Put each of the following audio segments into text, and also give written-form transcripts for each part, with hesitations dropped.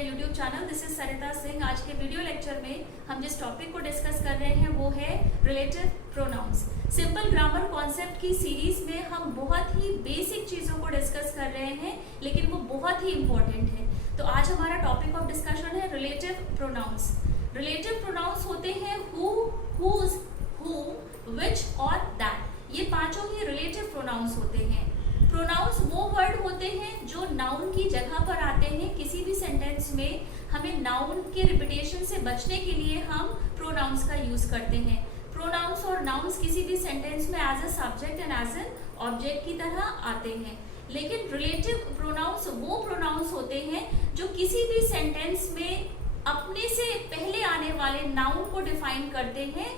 मेरा YouTube channel. This is सरिता सिंह। आज के वीडियो लेक्चर में हम जिस टॉपिक को डिस्कस कर रहे हैं वो है relative pronouns. Simple grammar concept की सीरीज में हम बहुत ही बेसिक चीज़ों को डिस्कस कर रहे हैं, लेकिन वो बहुत ही इम्पोर्टेंट है। तो आज हमारा टॉपिक ऑफ डिस्कशन है रिलेटिव प्रोनाउंस। रिलेटिव प्रोनाउंस होते हैं हु, हुज, whom, which और that। ये पांचों ही रिलेटिव प्रोनाउंस होते हैं। प्रोनाउंस वो वर्ड होते हैं जो नाउन की जगह पर आते हैं। किसी भी सेंटेंस में हमें नाउन के रिपीटेशन से बचने के लिए हम प्रोनाउंस का यूज करते हैं। प्रोनाउंस और नाउन्स किसी भी सेंटेंस में as a subject and as an object की तरह आते हैं। लेकिन रिलेटिव प्रोनाउंस वो प्रोनाउंस होते हैं जो किसी भी सेंटेंस में अपने से पहले आने वाले नाउन को डिफाइन करते हैं,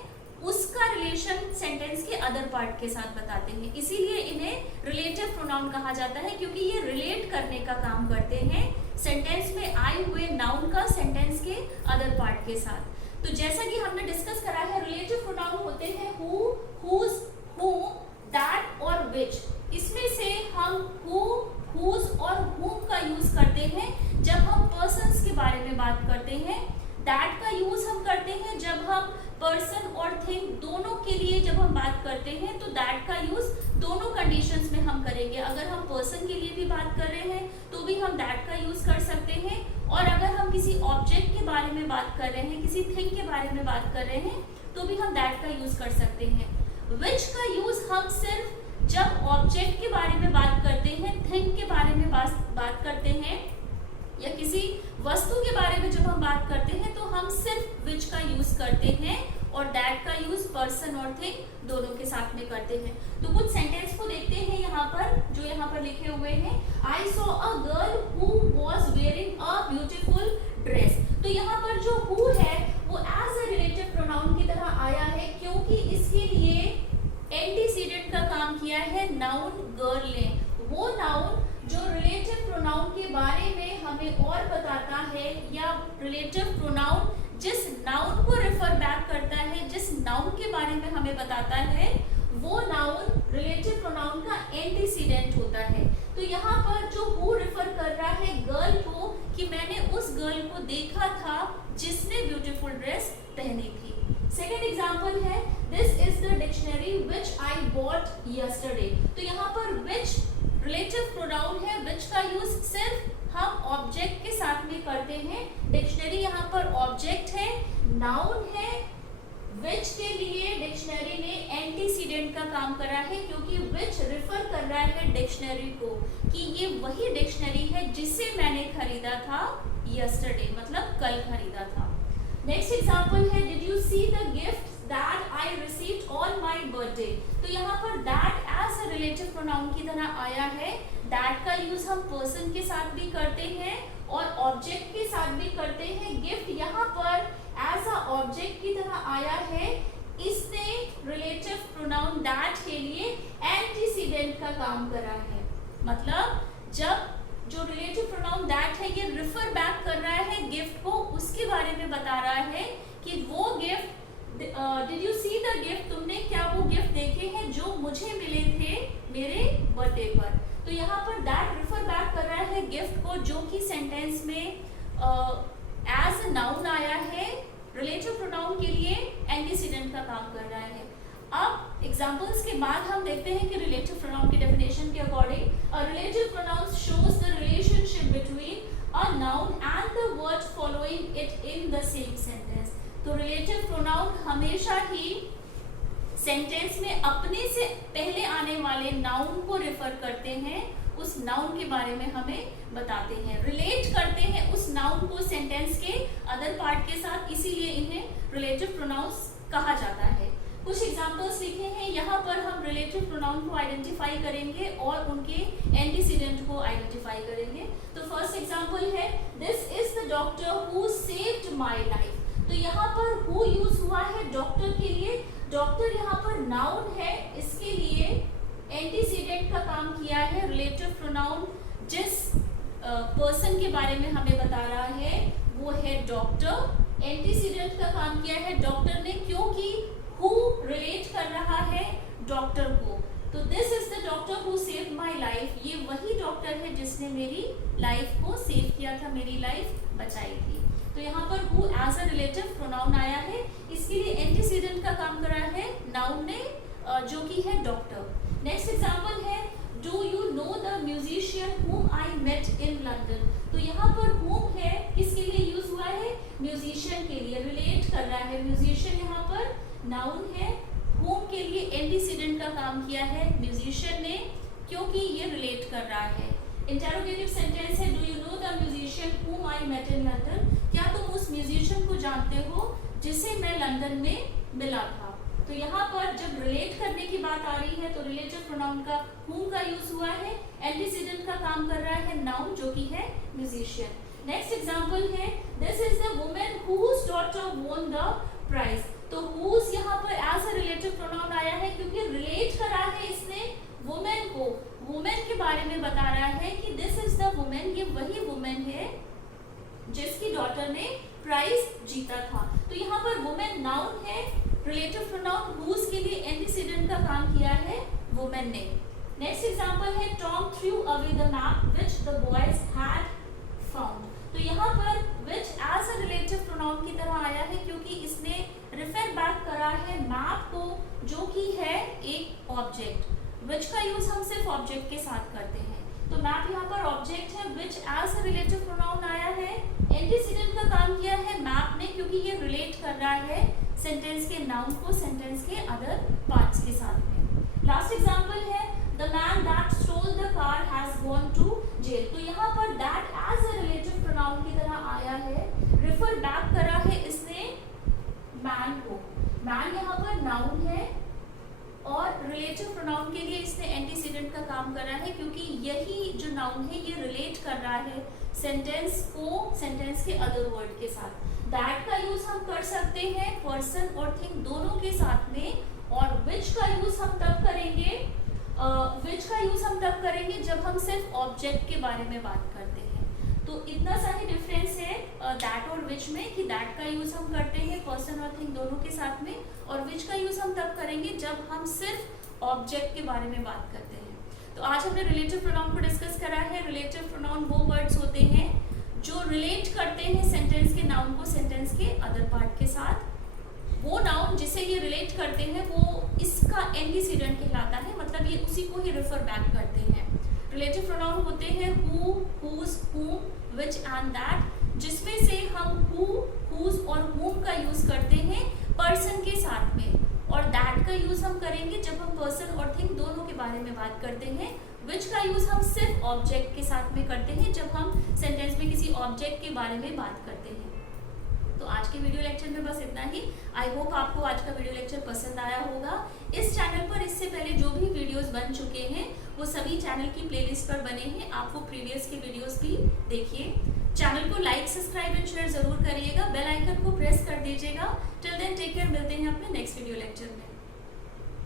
उसका रिलेशन सेंटेंस के अदर पार्ट के साथ बताते हैं। इसीलिए इन्हें रिलेटिव प्रोनाउन कहा जाता है, क्योंकि ये रिलेट करने का काम करते हैं सेंटेंस में आए हुए नाउन का सेंटेंस के अदर पार्ट के साथ। तो जैसा कि हमने डिस्कस करा है, रिलेटिव प्रोनाउन होते हैं हु, हुज, whom, that और which। इसमें से हम who, whose और whom का यूज करते हैं जब हम पर्सन्स के बारे में बात करते हैं। that का यूज हम करते हैं जब हम पर्सन और थिंग दोनों के लिए जब हम बात करते हैं, तो दैट का यूज दोनों कंडीशंस में हम करेंगे। अगर हम पर्सन के लिए भी बात कर रहे हैं तो भी हम दैट का यूज कर सकते हैं, और अगर हम किसी ऑब्जेक्ट के बारे में बात कर रहे हैं, किसी थिंग के बारे में बात कर रहे हैं, तो भी हम दैट का यूज कर सकते हैं। विच का यूज हम सिर्फ जब ऑब्जेक्ट के बारे में बात करते हैं, थिंग के बारे में बात करते हैं, या किसी वस्तु के बारे में जब हम बात करते हैं, तो हम सिर्फ विच का यूज करते हैं, और दैट का यूज पर्सन और थिंग दोनों के साथ में करते हैं। तो कुछ सेंटेंस को देखते हैं यहाँ पर, जो यहाँ पर लिखे हुए हैं। I saw a girl who was wearing a beautiful dress. तो यहाँ पर जो हु है वो एज अ रिलेटिव प्रोनाउन की तरह आया है, क्योंकि इसके लिए एंटीसीडेंट का काम किया है नाउन गर्ल ने। वो नाउन जो रिलेटिव प्रोनाउन के बारे में हमें और बताता है, या रिलेटिव प्रोनाउन जिस नाउन को रेफर बैक करता है, जिस नाउन के बारे में हमें बताता है, वो नाउन रिलेटिव प्रोनाउन का एंटीसीडेंट होता है। तो यहाँ पर जो हु रेफर कर रहा है गर्ल को, कि मैंने उस गर्ल को देखा था जिसने ब्यूटीफुल ड्रेस पहनी थी। सेकेंड एग्जाम्पल है, this is the dictionary which I bought yesterday. तो यहाँ पर विच रिलेटिव प्रोनाउन है। विच का यूज सिर्फ हम ऑब्जेक्ट के साथ में करते हैं। डिक्शनरी यहाँ पर ऑब्जेक्ट है, नाउन है। विच के लिए डिक्शनरी ने एंटीसीडेंट का काम करा है, क्योंकि विच रिफर कर रहा है डिक्शनरी को कि ये वही डिक्शनरी है जिसे मैंने खरीदा था यस्टरडे, मतलब कल खरीदा था। नेक्स्ट एग्जाम्पल है, did you see the gift that I received on my birthday. तो यहाँ पर that as a relative pronoun की तरह आया है। दैट का यूज हम पर्सन के साथ भी करते हैं और ऑब्जेक्ट के साथ भी करते हैं। गिफ्ट यहाँ पर एज अ ऑब्जेक्ट की तरह आया है। इसने रिलेटिव प्रोनाउन दैट के लिए एंटीसीडेंट का काम करा है। मतलब जब जो रिलेटिव प्रोनाउन दैट है ये रिफर बैक कर रहा है गिफ्ट को, उसके बारे में बता रहा है कि वो gift, did you see the gift, तुमने क्या वो गिफ्ट देखे हैं जो मुझे मिले थे मेरे बर्थडे पर। तो यहाँ पर दैट रिफर बैक कर रहा है गिफ्ट को, जो कि सेंटेंस में एज अ नाउन आया है, रिलेटिव प्रोनाउन के लिए एंटीसीडेंट का काम कर रहा है। अब एग्जांपल्स के बाद हम देखते हैं कि रिलेटिव प्रोनाउन की डेफिनेशन के according, a relative pronoun shows the relationship between a noun and the word following it in the same sentence. तो रिलेटिव प्रोनाउन हमेशा ही सेंटेंस में अपने से पहले आने वाले नाउन को रेफर करते हैं, उस नाउन के बारे में हमें बताते हैं, रिलेट करते हैं उस नाउन को सेंटेंस के अदर पार्ट के साथ, इसीलिए इन्हें रिलेटिव प्रोनाउंस कहा जाता है। कुछ एग्जांपल्स लिखे हैं, यहाँ पर हम रिलेटिव प्रोनाउन को आइडेंटिफाई करेंगे और उनके एंटीसीडेंट को आइडेंटिफाई करेंगे। तो फर्स्ट एग्जांपल है, this is the doctor who saved my life. तो यहाँ पर हु यूज हुआ है डॉक्टर के लिए। डॉक्टर यहाँ पर नाउन है, इसके लिए एंटीसीडेंट का काम किया है रिलेटिव प्रोनाउन जिस पर्सन के बारे में हमें बता रहा है, वो है डॉक्टर। एंटीसीडेंट का काम किया है डॉक्टर ने, क्योंकि हु रिलेट कर रहा है डॉक्टर को। तो this is the doctor who saved my life, ये वही डॉक्टर है जिसने मेरी लाइफ को सेव किया था, मेरी लाइफ बचाई थी। तो यहाँ पर who as a relative pronoun आया है, इसके लिए एंटीसीडेंट का काम कर रहा है नाउन ने, जो कि है डॉक्टर। नेक्स्ट एग्जांपल है do you know the musician whom I met in London। तो यहाँ पर whom है किसके लिए यूज हुआ है, म्यूजिशियन के लिए, रिलेट कर रहा है। म्यूजिशियन यहाँ पर नाउन है, whom के लिए एंटीसीडेंट का काम किया है म्यूजिशियन ने, क्योंकि ये रिलेट कर रहा है। इंटेरोगेटिव सेंटेंस है do you know the musician whom I met in London, क्या तुम उस म्यूजिशियन को जानते हो जिसे मैं लंदन में मिला था। तो यहाँ पर जब रिलेट करने की बात आ रही है तो रिलेटिव प्रोनाउन का whom का यूज हुआ है, एंटीसीडेंट का काम कर रहा है नाउन जो कि है म्यूजिशियन। नेक्स्ट एग्जांपल है this is the woman whose daughter won the prize। तो whose यहाँ पर एज अ रिलेटिव प्रोनाउन आया है क्योंकि रिलेट करा है इसने वुमेन को, वुमेन के बारे में बता रहा है कि दिस इज द वुमेन, ये वही वुमेन है जिसकी डॉटर ने प्राइज जीता था। तो यहाँ पर वुमेन नाउन है, रिलेटिव प्रोनाउन whose के लिए एंटीसीडेंट का काम किया है वुमेन ने। नेक्स्ट एग्जांपल है Tom threw away the map which the boys had found. तो यहाँ पर which as a relative pronoun की तरह आया है क्योंकि इसने रिफर बैक करा है मैप को जो कि है एक ऑब्जेक्ट। which का यूज हम सिर्फ ऑब्जेक्ट के साथ करते हैं, तो मैप यहाँ पर ऑब्जेक्ट है, which as a relative pronoun आया है, एंटीसीडेंट का काम किया है मैप ने क्योंकि ये रिलेट कर रहा है सेंटेंस के नाउन को सेंटेंस के अदर पार्ट्स के साथ में। लास्ट एग्जांपल है the man that stole the car has gone to jail. तो यहाँ पर that as a relative pronoun की तरह आया है, रिफर बैक करा है इसने मैन को। मैन यहाँ पर नाउन है और रिलेटिव प्रोनाउन के लिए इसने एंटीसीडेंट का काम कर रहा है क्योंकि यही जो नाउन है ये रिलेट कर रहा है सेंटेंस को सेंटेंस के अदर वर्ड के साथ। दैट का यूज हम कर सकते हैं पर्सन और थिंग दोनों के साथ में, और विच का यूज हम तब करेंगे जब हम सिर्फ ऑब्जेक्ट के बारे में बात करते हैं। तो इतना सा ही डिफरेंस है दैट और विच में कि दैट का यूज हम करते हैं पर्सन और थिंग दोनों के साथ में, और विच का यूज हम तब करेंगे जब हम सिर्फ ऑब्जेक्ट के बारे में बात करते हैं। तो आज हमने रिलेटिव प्रोनाउन को डिस्कस करा है। रिलेटिव प्रोनाउन वो वर्ड्स होते हैं जो रिलेट करते हैं सेंटेंस के नाउन को सेंटेंस के अदर पार्ट के साथ। वो नाउन जिसे ये रिलेट करते हैं वो इसका एंटीसीडेंट कहलाता है, मतलब ये उसी को ही रेफर बैक करते हैं। रिलेटिव प्रोनाउन होते हैं who, whose, whom, which and that, जिसमें से हम who, whose और whom का यूज करते हैं पर्सन के साथ में, और that का यूज हम करेंगे जब हम पर्सन और थिंग दोनों के बारे में बात करते हैं। which का यूज हम सिर्फ ऑब्जेक्ट के साथ में करते हैं जब हम सेंटेंस में किसी ऑब्जेक्ट के बारे में बात करते हैं। तो आज के वीडियो लेक्चर में बस इतना ही। आई होप आपको आज का वीडियो लेक्चर पसंद आया होगा। इस चैनल पर इससे पहले जो भी वीडियोस बन चुके हैं वो सभी चैनल की प्लेलिस्ट पर बने हैं, आप वो प्रीवियस के वीडियोस भी देखिए। चैनल को लाइक, सब्सक्राइब एंड शेयर जरूर करिएगा, बेल आइकन को प्रेस कर दीजिएगा। टिल देन टेक केयर, मिलते हैं अपने नेक्स्ट वीडियो लेक्चर में।